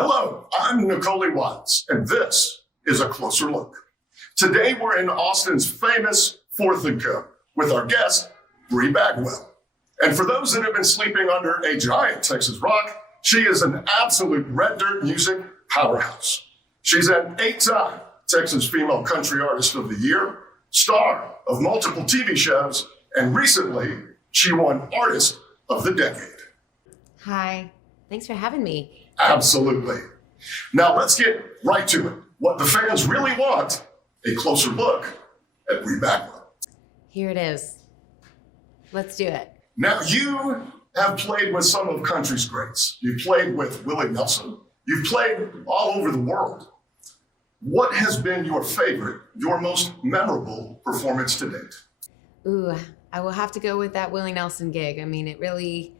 Hello, I'm Nicolia Wiles, and this is A Closer Look. Today we're in Austin's famous Fourth and Co. with our guest, Bri Bagwell. And for those that have been sleeping under a giant Texas rock, she is an absolute red dirt music powerhouse. She's an 8-time Texas Female Country Artist of the Year, star of multiple TV shows, and recently she won Artist of the Decade. Hi, thanks for having me. Absolutely. Now let's get right to it. What the fans really want, a closer look at Bri Bagwell. Here it is. Let's do it. Now you have played with some of country's greats. You've played with Willie Nelson. You've played all over the world. What has been your favorite, your most memorable performance to date? Ooh, I will have to go with that Willie Nelson gig. I mean, it really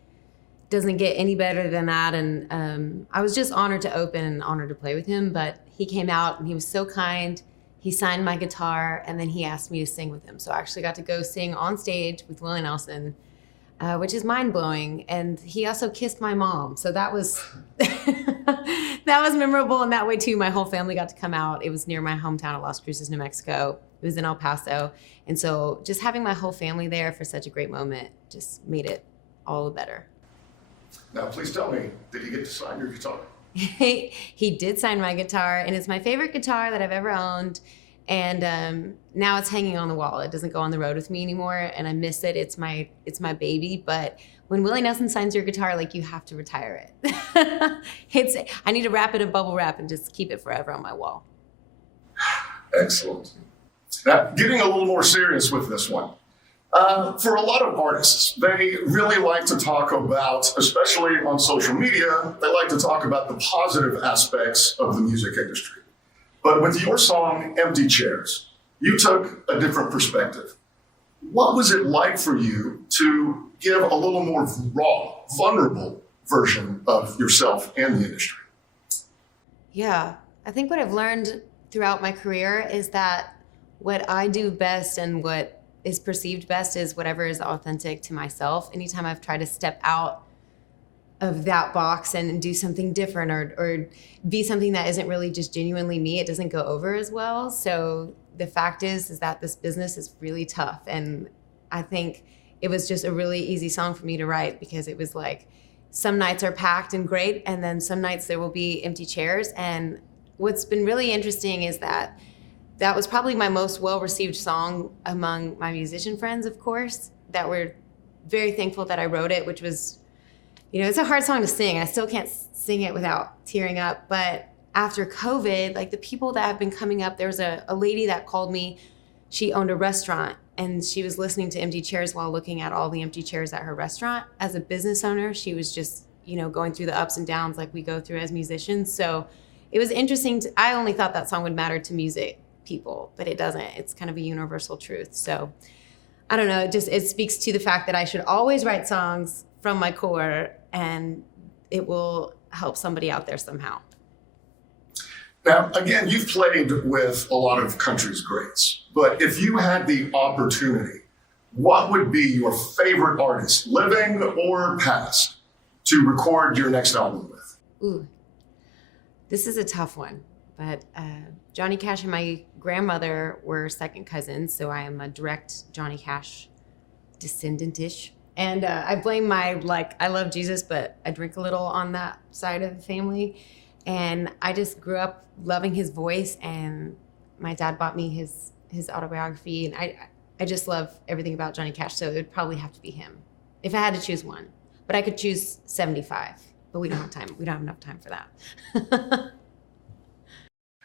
doesn't get any better than that. And I was just honored to open and honored to play with him, but he came out and he was so kind. He signed my guitar and then he asked me to sing with him. So I actually got to go sing on stage with Willie Nelson, which is mind blowing. And he also kissed my mom. So that was, that was memorable in that way too. My whole family got to come out. It was near my hometown of Las Cruces, New Mexico. It was in El Paso. And so just having my whole family there for such a great moment just made it all the better. Now, please tell me, did he get to sign your guitar? He did sign my guitar, and it's my favorite guitar that I've ever owned. And now it's hanging on the wall. It doesn't go on the road with me anymore, and I miss it. It's my baby. But when Willie Nelson signs your guitar, like, you have to retire it. I need to wrap it in bubble wrap and just keep it forever on my wall. Excellent. Now, getting a little more serious with this one. For a lot of artists, they really like to talk about, especially on social media, they like to talk about the positive aspects of the music industry. But with your song, Empty Chairs, you took a different perspective. What was it like for you to give a little more raw, vulnerable version of yourself and the industry? Yeah, I think what I've learned throughout my career is that what I do best and what is perceived best is whatever is authentic to myself. Anytime I've tried to step out of that box and do something different or be something that isn't really just genuinely me, it doesn't go over as well. So the fact is that this business is really tough. And I think it was just a really easy song for me to write because it was like, some nights are packed and great, and then some nights there will be empty chairs. And what's been really interesting is that was probably my most well-received song among my musician friends, of course, that were very thankful that I wrote it, which was, it's a hard song to sing. I still can't sing it without tearing up. But after COVID, like, the people that have been coming up, there was a lady that called me. She owned a restaurant and she was listening to Empty Chairs while looking at all the empty chairs at her restaurant. As a business owner, she was just, going through the ups and downs like we go through as musicians. So it was interesting. I only thought that song would matter to music people, but it doesn't. It's kind of a universal truth. So I don't know, it speaks to the fact that I should always write songs from my core and it will help somebody out there somehow. Now, again, you've played with a lot of country's greats, but if you had the opportunity, what would be your favorite artist, living or past, to record your next album with? Ooh, this is a tough one. But Johnny Cash and my grandmother were second cousins, so I am a direct Johnny Cash descendant-ish. And I blame I love Jesus, but I drink a little on that side of the family. And I just grew up loving his voice, and my dad bought me his autobiography, and I just love everything about Johnny Cash, so it would probably have to be him if I had to choose one. But I could choose 75, but we don't have time. We don't have enough time for that.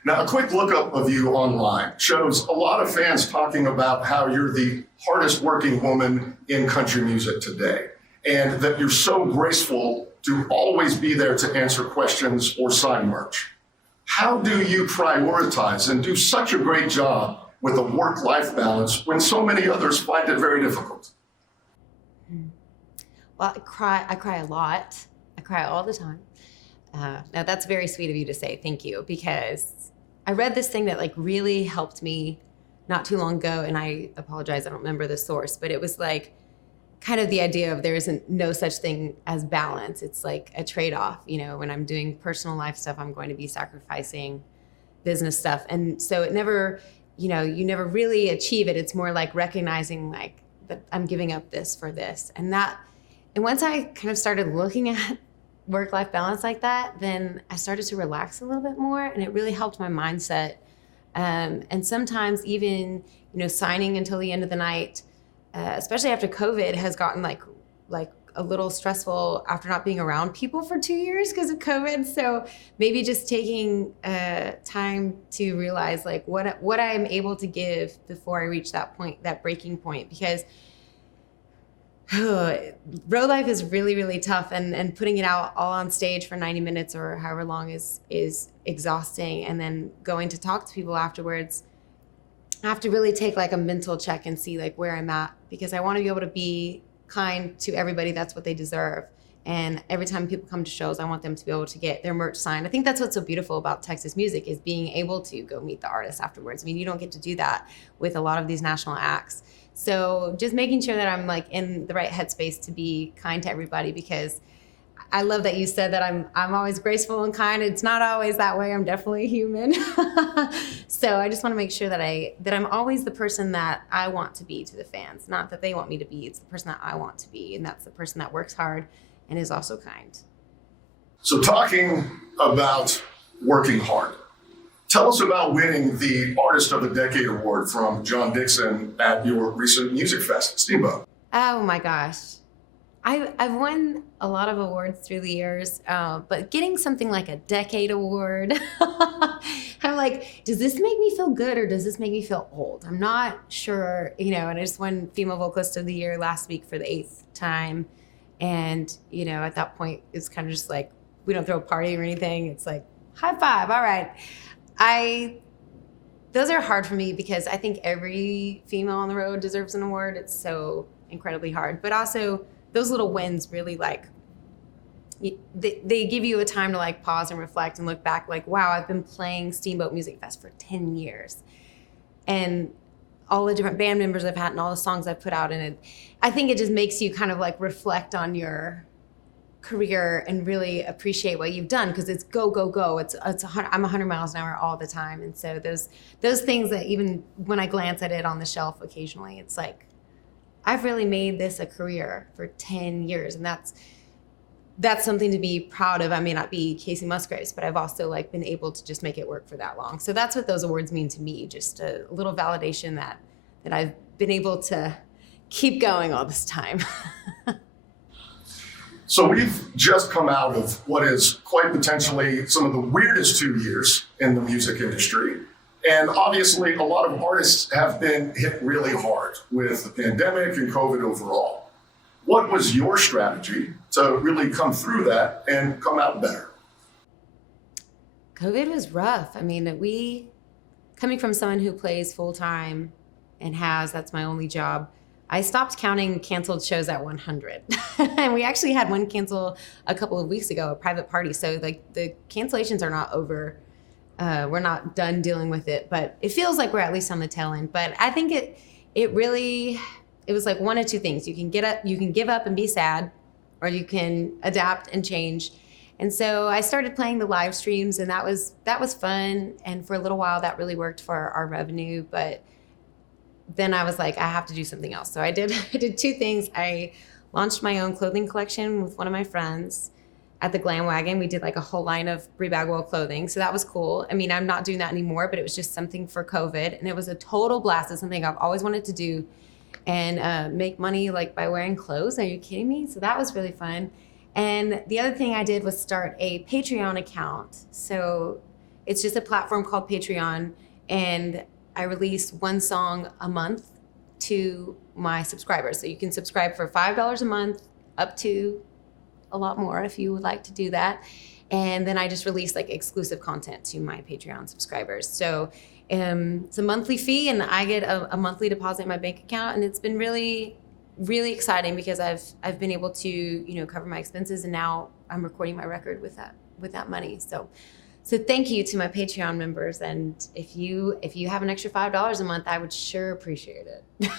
Now, a quick lookup of you online shows a lot of fans talking about how you're the hardest working woman in country music today, and that you're so graceful to always be there to answer questions or sign merch. How do you prioritize and do such a great job with a work-life balance when so many others find it very difficult? Well, I cry a lot. I cry all the time. Now, that's very sweet of you to say. Thank you, because I read this thing that really helped me not too long ago, and I apologize, I don't remember the source, but it was like, kind of the idea of there isn't no such thing as balance. It's like a trade-off. When I'm doing personal life stuff, I'm going to be sacrificing business stuff. And so it never, you never really achieve it. It's more like recognizing like that I'm giving up this for this. And once I kind of started looking at work-life balance like that, then I started to relax a little bit more, and it really helped my mindset. And sometimes even, signing until the end of the night, especially after COVID, has gotten like a little stressful after not being around people for 2 years because of COVID. So maybe just taking time to realize like what I'm able to give before I reach that point, that breaking point, because road life is really, really tough, and putting it out all on stage for 90 minutes or however long is exhausting. And then going to talk to people afterwards, I have to really take like a mental check and see like where I'm at, because I want to be able to be kind to everybody. That's what they deserve. And every time people come to shows, I want them to be able to get their merch signed. I think that's what's so beautiful about Texas music, is being able to go meet the artists afterwards. I mean, you don't get to do that with a lot of these national acts. So just making sure that I'm like in the right headspace to be kind to everybody, because I love that you said that I'm always graceful and kind. It's not always that way. I'm definitely human. So I just want to make sure that I'm always the person that I want to be to the fans, not that they want me to be. It's the person that I want to be, and that's the person that works hard and is also kind. So talking about working hard, tell us about winning the Artist of the Decade Award from John Dixon at your recent music fest, Steamboat. Oh my gosh. I've won a lot of awards through the years, but getting something like a decade award, I'm like, does this make me feel good or does this make me feel old? I'm not sure, and I just won Female Vocalist of the Year last week for the 8th time. And, at that point, it's kind of just like, we don't throw a party or anything. It's like, high five, all right. Those are hard for me because I think every female on the road deserves an award. It's so incredibly hard, but also those little wins really they give you a time to like pause and reflect and look back like, wow, I've been playing Steamboat Music Fest for 10 years. And all the different band members I've had and all the songs I've put out in it. I think it just makes you kind of like reflect on your career and really appreciate what you've done, because it's go, go, go. I'm 100 miles an hour all the time. And so those things that even when I glance at it on the shelf occasionally, it's like, I've really made this a career for 10 years. And that's something to be proud of. I may not be Casey Musgraves, but I've also like been able to just make it work for that long. So that's what those awards mean to me. Just a little validation that I've been able to keep going all this time. So we've just come out of what is quite potentially some of the weirdest 2 years in the music industry. And obviously, a lot of artists have been hit really hard with the pandemic and COVID overall. What was your strategy to really come through that and come out better? COVID was rough. I mean, coming from someone who plays full time and that's my only job, I stopped counting canceled shows at 100. And we actually had one cancel a couple of weeks ago, a private party. So like the cancellations are not over. We're not done dealing with it, but it feels like we're at least on the tail end. But I think it was like one of two things. You can give up and be sad, or you can adapt and change. And so I started playing the live streams, and that was fun. And for a little while that really worked for our revenue. But then I was like, I have to do something else. So I did two things. I launched my own clothing collection with one of my friends at the Glam Wagon. We did like a whole line of Bri Bagwell clothing. So that was cool. I mean, I'm not doing that anymore, but it was just something for COVID. And it was a total blast. It's something I've always wanted to do, and make money like by wearing clothes. Are you kidding me? So that was really fun. And the other thing I did was start a Patreon account. So it's just a platform called Patreon. And I release one song a month to my subscribers. So you can subscribe for $5 a month, up to a lot more if you would like to do that. And then I just release like exclusive content to my Patreon subscribers. So it's a monthly fee, and I get a monthly deposit in my bank account. And it's been really, really exciting because I've been able to, cover my expenses, and now I'm recording my record with that money. So thank you to my Patreon members. And if you have an extra $5 a month, I would sure appreciate it.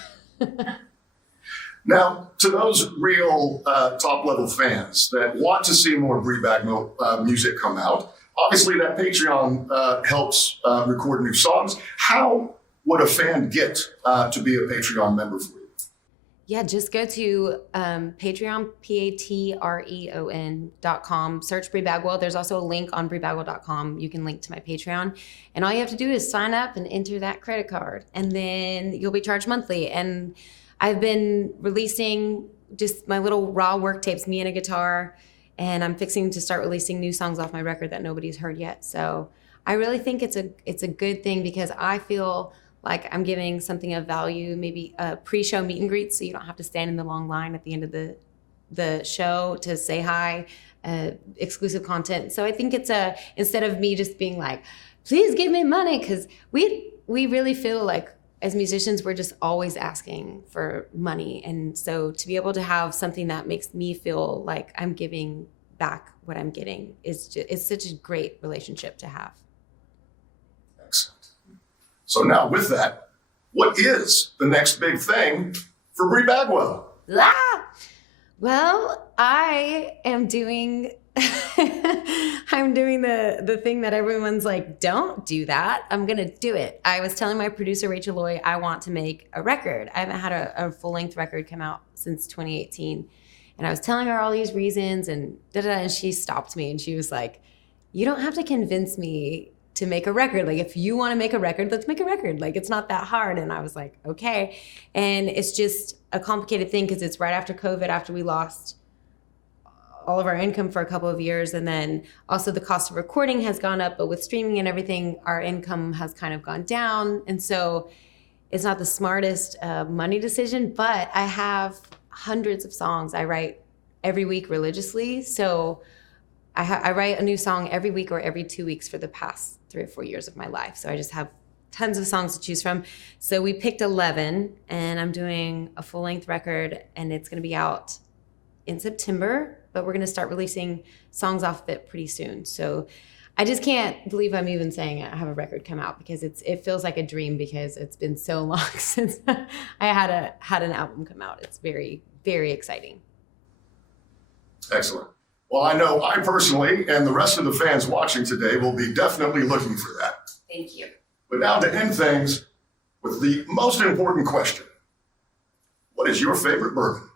Now, to those real top-level fans that want to see more Bri Bagwell music come out, obviously that Patreon helps record new songs. How would a fan get to be a Patreon member for you? Yeah, just go to Patreon, patreon.com, search Bri Bagwell. There's also a link on bribagwell.com. You can link to my Patreon. And all you have to do is sign up and enter that credit card. And then you'll be charged monthly. And I've been releasing just my little raw work tapes, me and a guitar. And I'm fixing to start releasing new songs off my record that nobody's heard yet. So I really think it's a good thing because I feel like I'm giving something of value, maybe a pre-show meet and greet so you don't have to stand in the long line at the end of the show to say hi, exclusive content. So I think it's instead of me just being like, please give me money, because we really feel like as musicians, we're just always asking for money. And so to be able to have something that makes me feel like I'm giving back what I'm getting it's such a great relationship to have. Excellent. So now with that, what is the next big thing for Bri Bagwell? Well, I am doing the thing that everyone's like, don't do that. I'm going to do it. I was telling my producer, Rachel Loy, I want to make a record. I haven't had a full-length record come out since 2018. And I was telling her all these reasons and and she stopped me and she was like, you don't have to convince me to make a record. Like, if you want to make a record, let's make a record. Like, it's not that hard. And I was like, okay. And it's just a complicated thing because it's right after COVID, after we lost all of our income for a couple of years. And then also the cost of recording has gone up, but with streaming and everything, our income has kind of gone down. And so it's not the smartest money decision, but I have hundreds of songs I write every week religiously. So I write a new song every week or every 2 weeks for the past 3 or 4 years of my life. So I just have tons of songs to choose from. So we picked 11 and I'm doing a full-length record and it's going to be out in September, but we're going to start releasing songs off of it pretty soon. So I just can't believe I'm even saying I have a record come out because it feels like a dream because it's been so long since I had an album come out. It's very, very exciting. Excellent. Well, I know I personally and the rest of the fans watching today will be definitely looking for that. Thank you. But now to end things with the most important question. What is your favorite bourbon?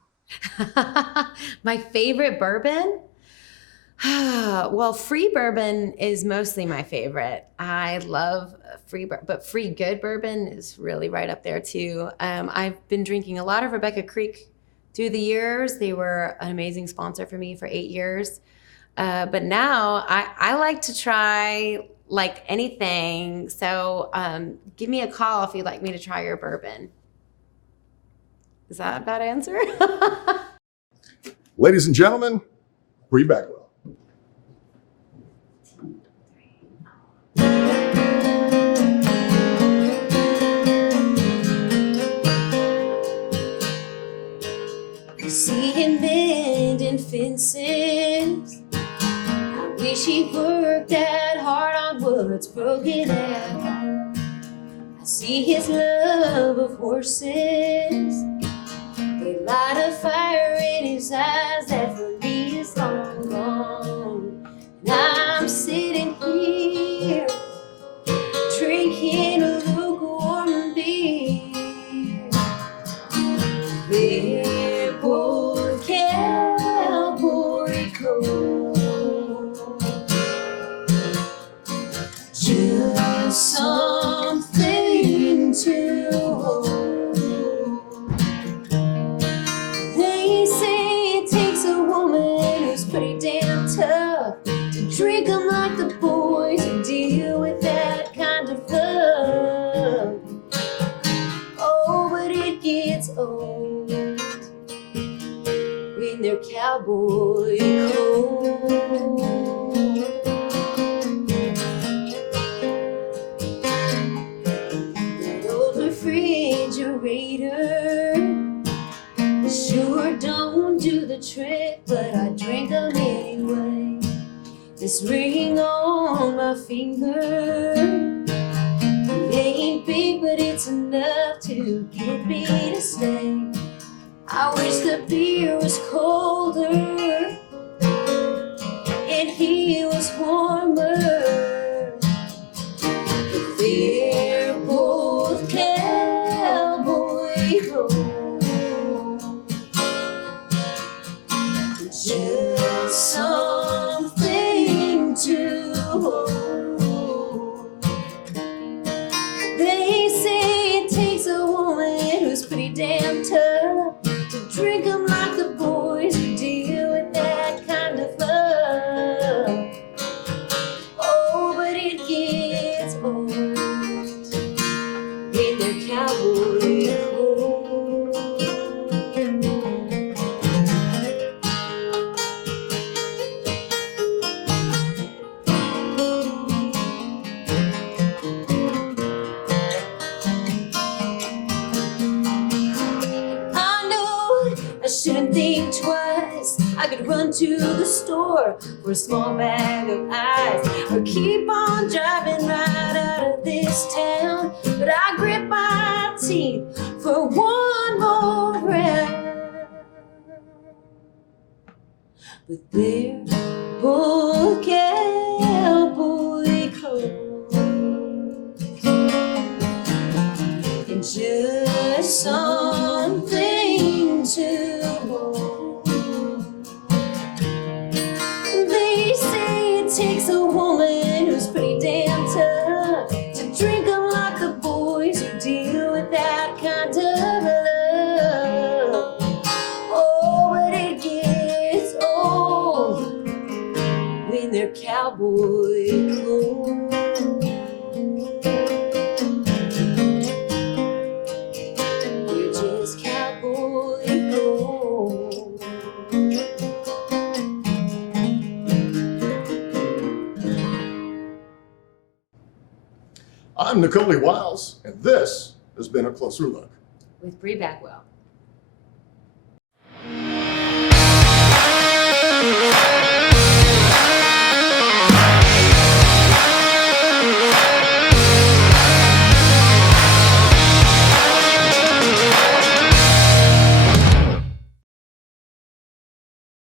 My favorite bourbon? Well, free bourbon is mostly my favorite. I love free, but free good bourbon is really right up there too. I've been drinking a lot of Rebecca Creek through the years. They were an amazing sponsor for me for 8 years. But now I like to try like anything. So give me a call if you'd like me to try your bourbon. Is that a bad answer? Ladies and gentlemen, Bri Bagwell. See him bending fences. I wish he worked that hard on what's broken out. I see his love of horses. They light a fire in his eyes that for me is long gone. And I'm sitting here drinking a lukewarm beer. Just something to hold. They say it takes a woman who's pretty damn tough to drink them like the boys who deal with that kind of love. Oh, but it gets old in their cowboy clothes. Refrigerator sure don't do the trick, but I drink them anyway. This ring on my finger, it ain't big, but it's enough to get me to stay. I wish the beer was colder and he was warmer. They're both cowboy clothes. Just something to hold. They say it takes a woman who's pretty damn tough to drink 'em like the boys who deal with that kind of love. Oh, but it gets old in their cowboy clothes. I know I shouldn't think twice. I could run to the store for a small bag of ice, or keep on driving right out of this town. But I grip my teeth for one more round. But they're both cowboy clothes, and just something to hold. They say it takes a woman who's pretty damn tough to drink 'em like the boys who deal with that kind of love. Oh, but it gets old when they're cowboy clothes. They're just cowboy clothes. I'm Nicolia Wiles, and this has been A Closer Look. With Bri Bagwell.